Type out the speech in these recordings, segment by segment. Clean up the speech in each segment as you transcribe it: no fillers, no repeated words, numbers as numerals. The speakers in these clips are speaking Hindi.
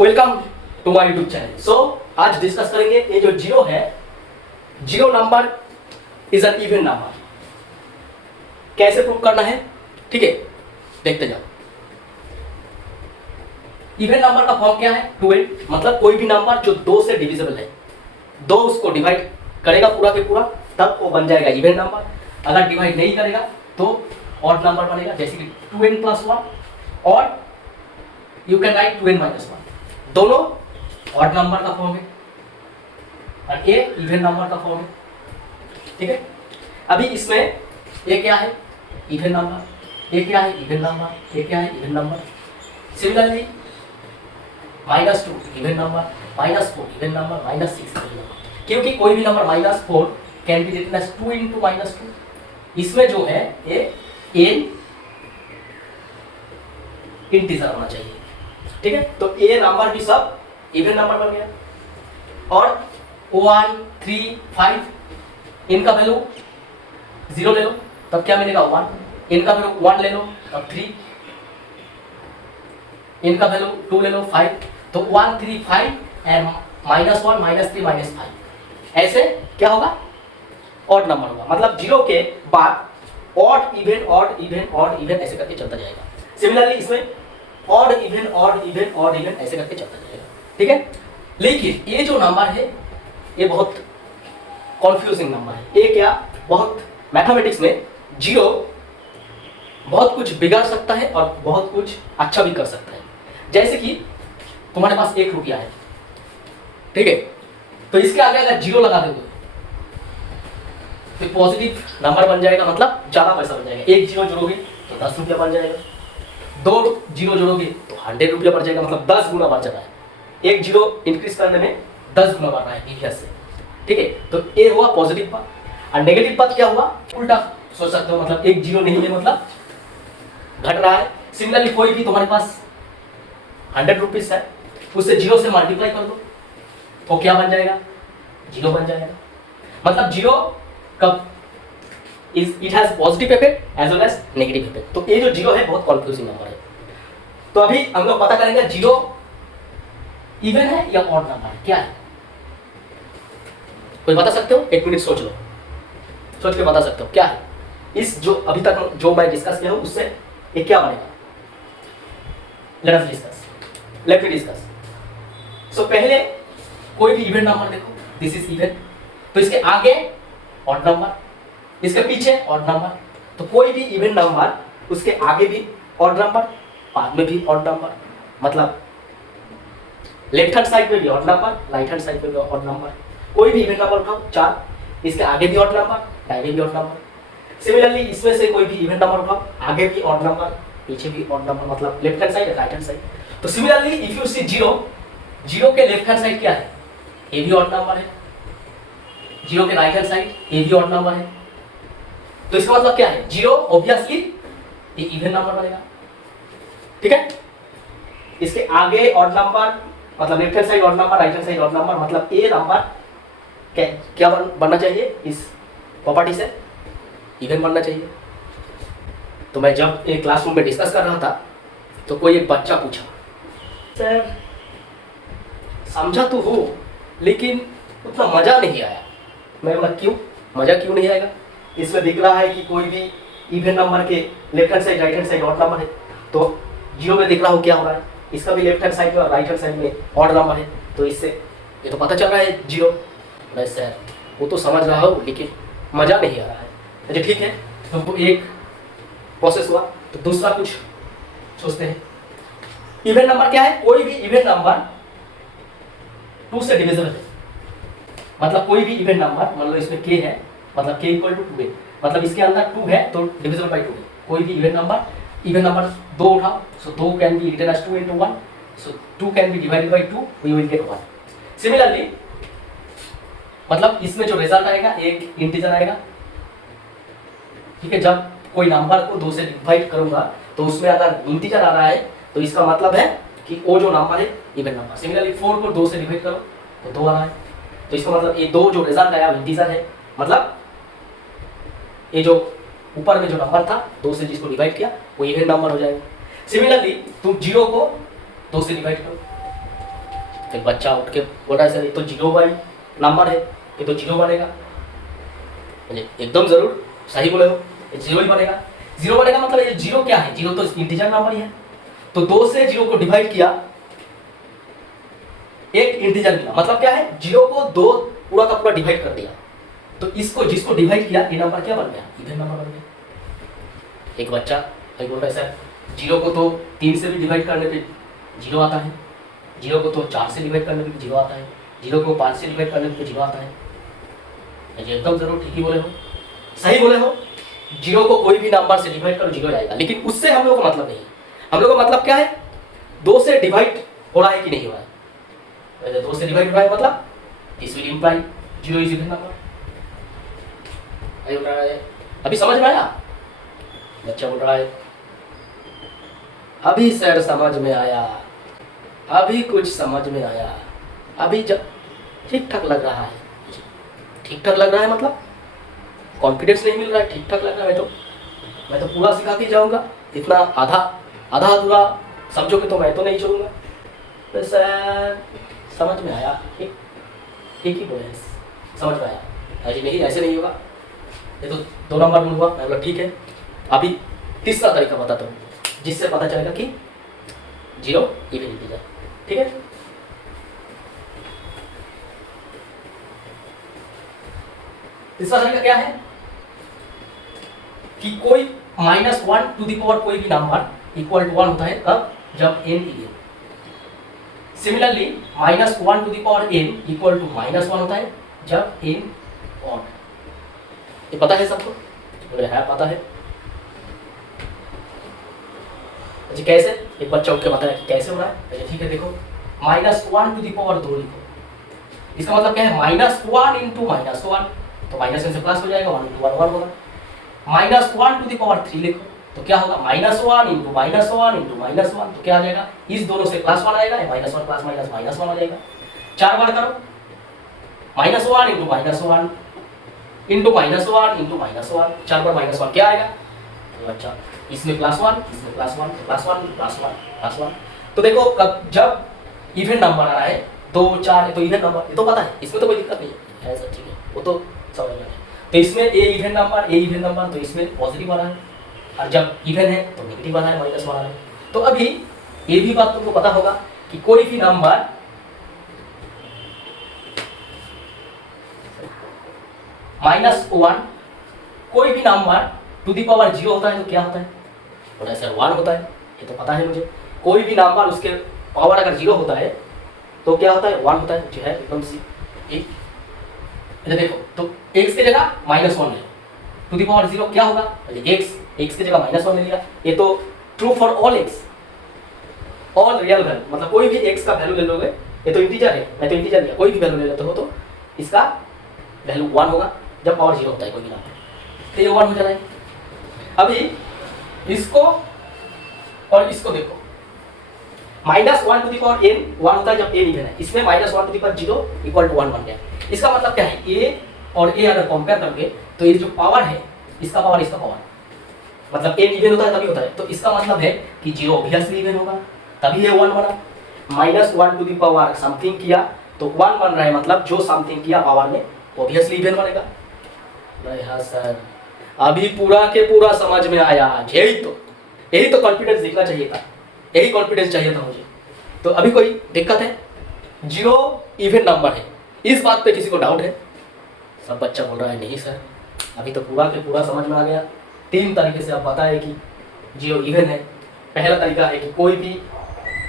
Welcome to my YouTube channel. So आज डिस्कस करेंगे ये जो जीरो है, zero number is an even number. कैसे प्रूव करना है, ठीक है, देखते जाओ। इवन नंबर का फॉर्म क्या है? 2n, मतलब कोई भी नंबर जो 2 से डिविजिबल है, 2 उसको डिवाइड करेगा पूरा के पूरा, तब वो बन जाएगा इवन नंबर। अगर डिवाइड नहीं करेगा तो ऑड नंबर बनेगा, जैसे कि 2n + 1 और यू कैन राइट 2n - 1। दोनों ऑड नंबर का फॉर्म है और ये इवन नंबर का फॉर्म है, ठीक है। अभी इसमें ये क्या है? Even number. ये क्या है? Even number. ये क्या है? Even number. Similarly -2 even number, -4 even number, -6 even number. क्योंकि कोई भी number -4 can be written as 2 × -2। इसमें जो है ये n इंटीजर होना चाहिए, ठीक है। तो ये नंबर भी सब इवन नंबर बन गया। और 1, 3, 5 इनका वैल्यू 0 ले लो तब क्या मिलेगा? 1। इनका वैल्यू 1 ले लो तब 3। इनका वैल्यू 2 ले लो 5। तो 1, 3, 5 एंड -1, -3, -5 ऐसे क्या होगा? ऑड नंबर होगा। मतलब जीरो के बाद odd even, odd even, odd even ऐसे करके चलता जाएगा। सिमिलरली इसमें odd even, odd even, odd even ऐसे करके चलता जाएगा, ठीक है। लेकिन ये जो नंबर है ये बहुत कॉन्फ्यूजिंग नंबर है। ये क्या, बहुत मैथमेटिक्स में जीरो बहुत कुछ बिगाड़ सकता है और बहुत कुछ अच्छा भी कर सकता है। जैसे कि तुम्हारे पास 1 रुपया है, ठीक है, तो इसके आगे अगर जीरो लगा दोगे तो पॉजिटिव नंबर बन जाएगा, मतलब ज्यादा पैसा बन जाएगा। 1 जीरो जोड़ोगे तो 10 रुपया बन जाएगा, 2 जीरो जोड़ोगे तो 100 रुपया बढ़ जाएगा, मतलब 10 गुना बढ़ जाता है। 1 जीरो इंक्रीज करने में 10 गुना बढ़ रहा है प्रीवियस से, ठीक है। तो ये हुआ पॉजिटिव पार्ट। और नेगेटिव पार्ट क्या हुआ? उल्टा सोच सकते हो, मतलब 1 जीरो नहीं है, मतलब घट रहा है। सिमिलरली कोई भी तुम्हारे पास 100 रुपीज है, उससे 0 से मल्टीप्लाई कर दो तो क्या बन जाएगा? 0 बन जाएगा। मतलब जीरो कब it has positive effect as well as negative effect. तो ये जो जीरो है बहुत कंफ्यूजिंग नंबर है। तो अभी हम लोग पता करेंगे जीरो इवन है या ऑड नंबर है, क्या है? कोई बता सकते हो? 1 मिनट सोच लो, सोच के बता सकते हो क्या है? इस जो अभी तक जो मैं डिस्कस किया हूं उससे ये क्या बनेगा? Let me discuss. सो पहले कोई भी इवन नंबर देखो, दिस इज इवन, तो इसके आगे ऑड नंबर, इसके पीछे ऑड नंबर। तो कोई भी इवन नंबर उसके आगे भी ऑड नंबर, बाद में भी ऑड नंबर, मतलब लेफ्ट हैंड साइड में भी odd number, right hand side में भी ऑड नंबर। कोई भी इवन नंबर उठाओ 4, इसके आगे भी ऑड नंबर, दाहिने भी ऑड नंबर। सिमिलरली इसमें से कोई भी इवन नंबर उठाओ, आगे भी ऑड नंबर, पीछे भी ऑड नंबर, मतलब left hand side, right hand side. तो similarly if you see zero, zero के लेफ्ट हैंड साइड क्या है? ये भी ऑड नंबर है। जीरो के राइट हैंड साइड ये भी ऑड नंबर है। तो इसका मतलब क्या है? जीरो ऑब्वियसली ये इवन नंबर बनेगा, ठीक है। इसके आगे ऑड नंबर, मतलब left hand side odd number, right hand side odd number, मतलब ये नंबर क्या बनना चाहिए? इस प्रॉपर्टी से इवन बनना चाहिए। तो मैं जब एक क्लासरूम में डिस्कस कर रहा था तो कोई एक बच्चा पूछा, सर समझा तो हो लेकिन उतना मजा नहीं आया। मैं बोला क्यों? मजा क्यों नहीं आएगा? इसमें दिख रहा है कि कोई भी इवन नंबर के left hand side, right hand side odd number है। तो जीरो में दिख रहा हो क्या हो रहा है? इसका भी लेफ्ट हैंड साइड में और राइट हैंड साइड में ऑड नंबर है, तो इससे ये तो पता चल रहा है जीरो। मैं सर वो तो समझ रहा हूँ लेकिन मजा नहीं आ रहा है। अच्छा ठीक है, हमको एक प्रोसेस हुआ, तो दूसरा कुछ सोचते हैं। इवन नंबर क्या है? कोई भी इवन नंबर 2 से डिविजिबल है। मतलब कोई भी इवन नंबर, मान लो इसमें k है, मतलब k = 2 है, मतलब इसके अंदर 2 है तो डिविजिबल बाय 2 है। कोई भी इवन नंबर 2 उठाओ, so 2 can be written as 2 × 1, so 2 can be divided by 2, we will get 1। Similarly मतलब इसमें जो रिजल्ट आएगा एक इंटीजर आएगा, ठीक है। जब कोई नंबर को 2 से डिवाइड करूंगा तो उसमें अगर इंटीजर आ रहा है तो इसका मतलब है कि वो जो नंबर है इवन नंबर। सिमिलरली 4 को 2 से डिवाइड करो तो 2 आ रहा है, तो इसका मतलब ये 2 जो रिजल्ट आया इंटीजर है, मतलब ये जो ऊपर में जो नंबर था 2 से जिसको डिवाइड किया वो इवन नंबर हो जाएगा। सिमिलरली तुम 0 को 2 से डिवाइड करो तो एक बच्चा उठ के बोल रहा है सर ये तो 0 बाई नंबर है, ये तो 0 बनेगा। एकदम जरूर सही बोले हो, ये 0 ही बनेगा। 0 बनेगा मतलब ये 0 क्या है, 0 तो इंटीजर नंबर ही है। तो 2 से 0 को डिवाइड किया, एक इंटीजर मिला, मतलब क्या है 0 को 2 पूरा का पूरा डिवाइड कर दिया, तो इसको जिसको डिवाइड किया ये नंबर क्या बन गया, इवन नंबर बन गया। एक बच्चा भाई बोल रहा है सर 0 को तो 3 से भी डिवाइड करने पे 0 आता है, 0 को तो 4 से डिवाइड करने पे 0 आता है, 0 को 5 से डिवाइड करने पे 0 आता है। एकदम जरूर ठीक ही बोले हो, सही बोले हो। 0 को कोई भी नंबर से डिवाइड करो 0 जाएगा, लेकिन उससे हम लोग का मतलब नहीं है। हम लोग का मतलब क्या है, 2 से डिवाइड हो रहा है कि नहीं हो रहा है। 2 से डिवाइड हो रहा है मतलब this will imply 0 is even number. अभी समझ में आया? बच्चा बोल रहा है अभी सर समझ में आया, अभी कुछ समझ में आया, अभी जब ठीक ठाक लग रहा है। ठीक ठाक लग रहा है मतलब कॉन्फिडेंस नहीं मिल रहा है, ठीक ठाक लग रहा है। मैं तो पूरा सिखा के जाऊंगा, इतना आधा अधूरा समझोगे तो मैं तो नहीं छोड़ूंगा। तो सर समझ में आया, ठीक ही बोले, समझ में आया। ऐसे नहीं, ऐसे नहीं होगा, ये तो 2 नंबर ढूंढूंगा। मैं बोला ठीक है। अभी तीसरा तरीका बताता हूँ जिससे पता चलेगा कि 0 इवन इंटीजर, ठीक है। तीसरा तरीका क्या है कि कोई -1 टू द पावर कोई भी नंबर इक्वल टू 1 होता है कब, जब n इवन। Similarly -1 to the power n equal to -1 होता है जब n ऑड। ये पता है सबको? बोले है पता है। जी कैसे? एक बच्चा उठ के बताया कि कैसे हो रहा है। ठीक है, देखो -1 टू द पावर 2 लिखो, इसका मतलब क्या है -1 इंटू -1, तो -1 से प्लस हो जाएगा, 1 इंटू 1 होगा। -1 टू द पावर 3 लिखो तो क्या होगा, -1 इंटू -1 इंटू -1, तो क्या आ जाएगा, इस दोनों से +1 आएगा, -1 प्लस -1 आ जाएगा। 4 बार करो, -1 इंटू -1 इंटू -1 इंटू -1, 4 बार -1 क्या आएगा, तो बच्चा इसमें +1, इसमें +1, +1, तो देखो कब जब इवन नंबर आ रहा है 2 4 तो इवन नंबर, ये तो पता है, इसमें तो कोई दिक्कत नहीं है, ऐसा ठीक है, वो तो समझ में आया। तो इसमें ए इवन नंबर तो इसमें पॉजिटिव आ रहा है, और जब इवन है तो नेगेटिव आ रहा है, -1 आ रहा है। तो अभी ये भी बात तुमको पता होगा कि कोई भी नंबर -1 कोई भी नंबर टू दी पावर 0 होता है तो क्या होता है, बोला सर 1 होता है, ये तो पता है मुझे। कोई भी नंबर उसके पावर अगर 0 होता है तो क्या होता है, 1 होता है, जो है एकदम सी। देखो तो x की जगह -1 ले लो, टू दी पावर 0 क्या होगा, x की जगह -1 ले लिया। ये तो true for all x, all real value, मतलब कोई भी x का वैल्यू ले लोगे, ये तो इंटीजर है, मैं तो इंटीजर लिया, कोई भी वैल्यू ले लेते हो तो इसका वैल्यू 1 होगा जब पावर 0 होता है कोई भी नंबर, तो ये 1 हो जाता है। अभी इसको और इसको देखो, -1 टू दी पावर n 1 होता है जब n इवन है, इसमें -1 to the power 0 equal to 1 बन गया। इसका मतलब क्या है, a और a अगर कंपेयर करके तो ये जो पावर है, इसका पावर इसका पावर, मतलब n इवन होता है तभी होता है, तो इसका मतलब है कि 0 ऑब्वियसली इवन होगा, तभी ये 1 बना। -1 टू दी पावर समथिंग किया तो 1 बन रहा है, मतलब जो समथिंग किया पावर में ऑब्वियसली इवन बनेगा। नहीं हाँ सर, अभी पूरा के पूरा समझ में आया, यही तो कॉन्फिडेंस दिखना चाहिए था, यही कॉन्फिडेंस चाहिए था मुझे। तो अभी कोई दिक्कत है, 0 इवन नंबर है, इस बात पे किसी को डाउट है? सब बच्चा बोल रहा है नहीं सर, अभी तो पूरा के पूरा समझ में आ गया। 3 तरीके से आप बताए कि 0 इवन है। पहला तरीका है कि कोई भी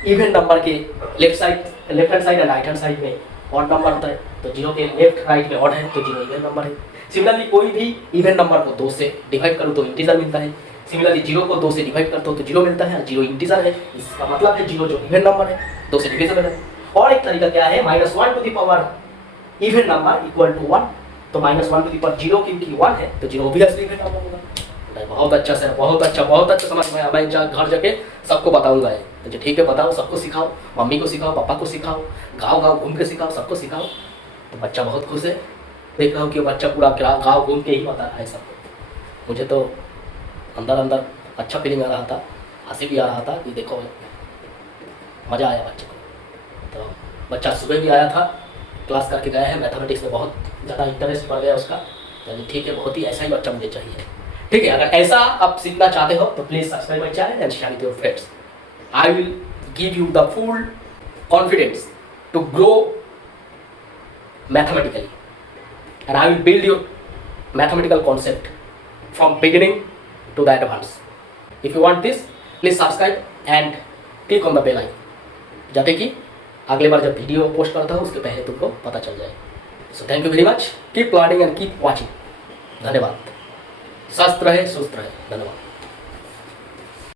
इवन नंबर के लेफ्ट हैंड साइड या राइट हैंड साइड में ऑड नंबर होता है, तो 0 के लेफ्ट राइट में ऑड है तो 0 इवन नंबर है। सिमिलरली कोई भी इवन नंबर को 2 से डिवाइड करो तो इंटीजर मिलता है। सिमिलरली 0 को 2 से डिवाइड करते हो तो 0 मिलता है, 0 इंटीजर है, इसका मतलब है 0 जो इवन नंबर है 2 से डिविजिबल है। और एक तरीका क्या है, -1 to the power even number equal to 1, तो -1 टू द पावर 0 क्योंकि 1 है तो 0 ऑब्वियसली इवन नंबर होगा। बहुत अच्छा सर, बहुत अच्छा समझ में आया। मैं घर जाके सबको बताऊंगा, तो ठीक है बताओ, सबको सिखाओ, मम्मी को सिखाओ, पापा को सिखाओ, गाँव घूम के सिखाओ, सबको सिखाओ। तो बच्चा बहुत खुश है, देख रहा हूँ कि बच्चा पूरा गाँव घूम के ही बता रहा है सबको। मुझे तो अंदर अच्छा फीलिंग आ रहा था, हंसी भी आ रहा था कि देखो मज़ा आया बच्चे को। तो बच्चा सुबह भी आया था, क्लास करके गया है, मैथमेटिक्स में बहुत ज़्यादा इंटरेस्ट बढ़ गया उसका। चलिए ठीक है, बहुत ही ऐसा ही बच्चा मुझे चाहिए। ठीक है, अगर ऐसा आप सीखना चाहते हो तो please subscribe my channel and share with your friends. I will give you the full confidence to grow mathematically, and I will build your mathematical concept from beginning to the advance. If you want this, please subscribe and click on the bell icon, जाते कि अगले बार जब वीडियो पोस्ट करता हूँ उसके पहले तुमको पता चल जाए। So thank you very much, keep learning and keep watching. धन्यवाद। स्वस्थ रहे, सुस्त रहे। धन्यवाद।